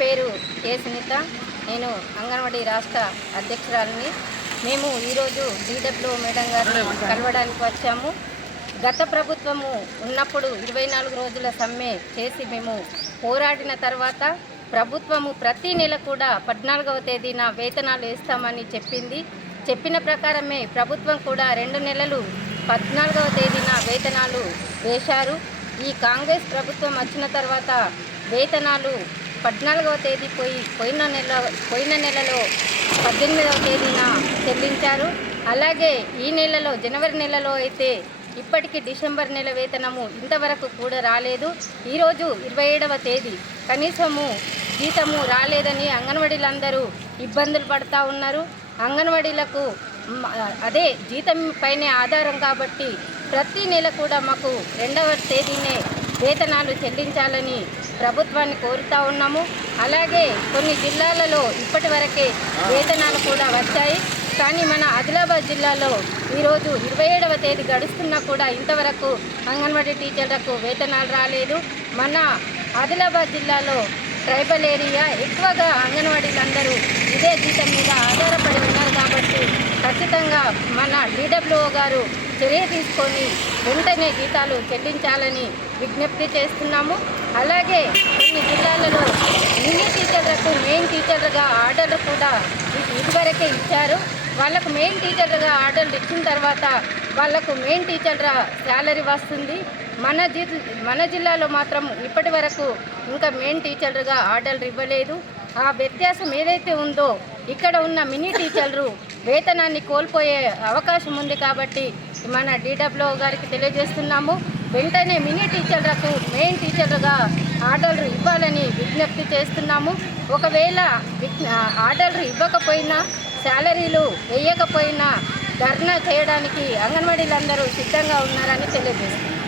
పేరు సునీత? నేను అంగన్వాడీ రాష్ట్ర అధ్యక్షురాలిని. మేము ఈరోజు డీడబ్ల్యూ మేడం గారిని కలవడానికి వచ్చాము. గత ప్రభుత్వము ఉన్నప్పుడు ఇరవై నాలుగు రోజుల సమ్మె చేసి మేము పోరాడిన తర్వాత ప్రభుత్వము ప్రతి నెల కూడా పద్నాలుగవ తేదీన వేతనాలు వేస్తామని చెప్పింది. చెప్పిన ప్రకారమే ప్రభుత్వం కూడా రెండు నెలలు పద్నాలుగవ తేదీన వేతనాలు వేశారు. ఈ కాంగ్రెస్ ప్రభుత్వం వచ్చిన తర్వాత వేతనాలు పద్నాలుగవ తేదీ పోయి పోయిన నెల పోయిన నెలలో పద్దెనిమిదవ తేదీన చెల్లించారు. అలాగే ఈ నెలలో జనవరి నెలలో అయితే ఇప్పటికి డిసెంబర్ నెల వేతనము ఇంతవరకు కూడా రాలేదు. ఈరోజు ఇరవై ఏడవ తేదీ. కనీసము జీతము రాలేదని అంగన్వాడీలందరూ ఇబ్బందులు పడుతూ ఉన్నారు. అంగన్వాడీలకు అదే జీతం పైనే ఆధారం కాబట్టి ప్రతి నెల కూడా మాకు రెండవ తేదీనే వేతనాలు చెల్లించాలని ప్రభుత్వాన్ని కోరుతా ఉన్నాము. అలాగే కొన్ని జిల్లాలలో ఇప్పటి వరకే వేతనాలు కూడా వచ్చాయి. కానీ మన ఆదిలాబాద్ జిల్లాలో ఈరోజు ఇరవై ఏడవ తేదీ గడుస్తున్నా కూడా ఇంతవరకు అంగన్వాడీ టీచర్లకు వేతనాలు రాలేదు. మన ఆదిలాబాద్ జిల్లాలో ట్రైబల్ ఏరియా ఎక్కువగా అంగన్వాడీలందరూ ఇదే జీతం మీద ఆధారపడి ఉన్నారు కాబట్టి ఖచ్చితంగా మన డిడబ్ల్యూఓ గారు చర్య తీసుకొని వెంటనే జీతాలు చెల్లించాలని విజ్ఞప్తి చేస్తున్నాము. అలాగే కొన్ని జిల్లాలలో మినీ టీచర్లకు మెయిన్ టీచర్లుగా ఆర్డర్లు కూడా ఇదివరకే ఇచ్చారు. వాళ్ళకు మెయిన్ టీచర్లుగా ఆర్డర్లు ఇచ్చిన తర్వాత వాళ్ళకు మెయిన్ టీచర్ల శాలరీ వస్తుంది. మన జి మన జిల్లాలో మాత్రం ఇప్పటి వరకు ఇంకా మెయిన్ టీచర్లుగా ఆర్డర్లు ఇవ్వలేదు. ఆ వ్యత్యాసం ఏదైతే ఉందో ఇక్కడ ఉన్న మినీ టీచర్లు వేతనాన్ని కోల్పోయే అవకాశం ఉంది కాబట్టి మన డిడబ్ల్యూ గారికి తెలియజేస్తున్నాము. వెంటనే మినీ టీచర్లకు మెయిన్ టీచర్లుగా ఆర్డర్లు ఇవ్వాలని విజ్ఞప్తి చేస్తున్నాము. ఒకవేళ ఆర్డర్లు ఇవ్వకపోయినా శాలరీలు వేయకపోయినా ధర్నా చేయడానికి అంగన్వాడీలందరూ సిద్ధంగా ఉన్నారని తెలియజేస్తున్నారు